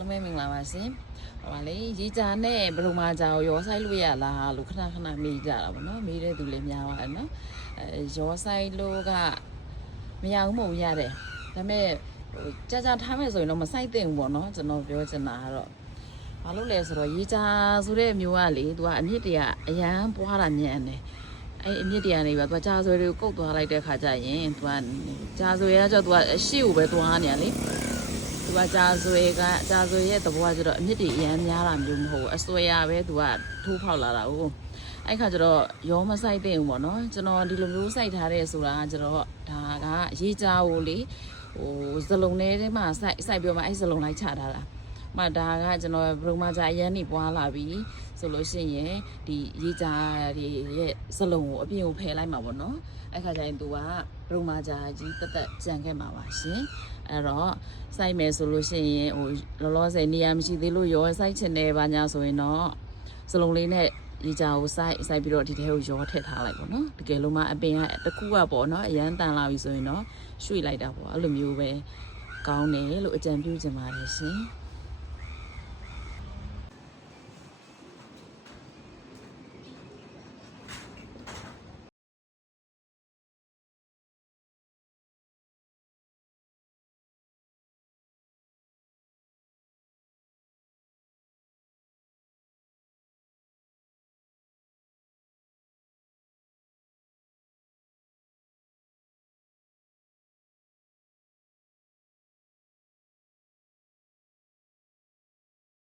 အားလုံးပဲမင်္ဂလာပါရှင်ဟိုပါလေရေချာနဲ့ဘလုံမာချာကိုရောဆိုင်လို့ရလားလို့ခဏမေးကြတာပေါ့နော်မေးတဲ့သူလည်းများပါတယ်နော်ရောဆိုင်လို့ကမရဘူးမဟုတ်ရတယ်ဒါပေမဲ့ကြာထားမယ်ဆိုရင်တော့မဆိုင်သင့်ဘူးပေါ့နော်ကျွန်တော်ပြောချင်တာကတော့ဘာလို့လဲဆိုတော့ရေချာဆိုတဲ့မျိုးကလေသူကအမြင့်တရအရန်ပွားတာမြန်တယ်အဲ့အမြင့်တရားနေပါသူကကြာဆွဲတွေကိုကုတ်သွားလိုက်တဲ့ခါကျရင်သူကကြာဆွဲကကြောက်သူကအရှိကိုပဲသွားနေရလေသူကကြာဆွဲရဲ့သဘောကကျတော့အမြင့်တွေအရန်များတာမျိုးမဟုတ်ဘူးအဆွဲရပဲသူကထိုးဖောက်လာတာဟုတ်အဲ့ခါကျတော့ရောမဆိုင်တဲ့ဘူးပေါ့နော်ကျွန်တော်ဒီလိုမျိုးစိုက်ထားတဲ့ဆိုတာကကျတော့ဒါကရေကြာကိုလေဇလုံးထဲမှာစိုက်ပြီးမှအဲ့ဇလုံးလိုက်ချထားတာမှဒါကကျွန်တော်ဘရုံမကြာအရန်နေပွားလာပြီဆိုလို့ရှိရင်ဒီရေကြာတွေရဲ့ဇလုံးကိုအပြင်ကိုဖယ်လိုက်မှာပေါ့နော်အဲ့ခါကျရင်သူကဘရုံမကြာကြီးတက်ကြံခဲ့မှာပါရှင်အဲ့တော့စိုက်မယ်ဆိုလို့ရှိရင်လောလောဆယ်နေရာမရှိသေးလို့ရောစိုက်ချင်တယ်ဘာညာဆိုရင်တော့ဇလုံးလေးနဲ့ရေကြာကိုစိုက်ပြီးတော့ဒီထဲကိုရောထည့်ထားလိုက်ပေါ့နော်တကယ်လို့မှအပင်ကတစ်ခုကပေါ့နော်အရန်တန်လာပြီဆိုရင်တော့ရွှေ့လိုက်တာပေါ့အဲ့လိုမျိုးပဲကောင်းတယ်လို့အကြံပြုချင်ပါတယ်ရှင်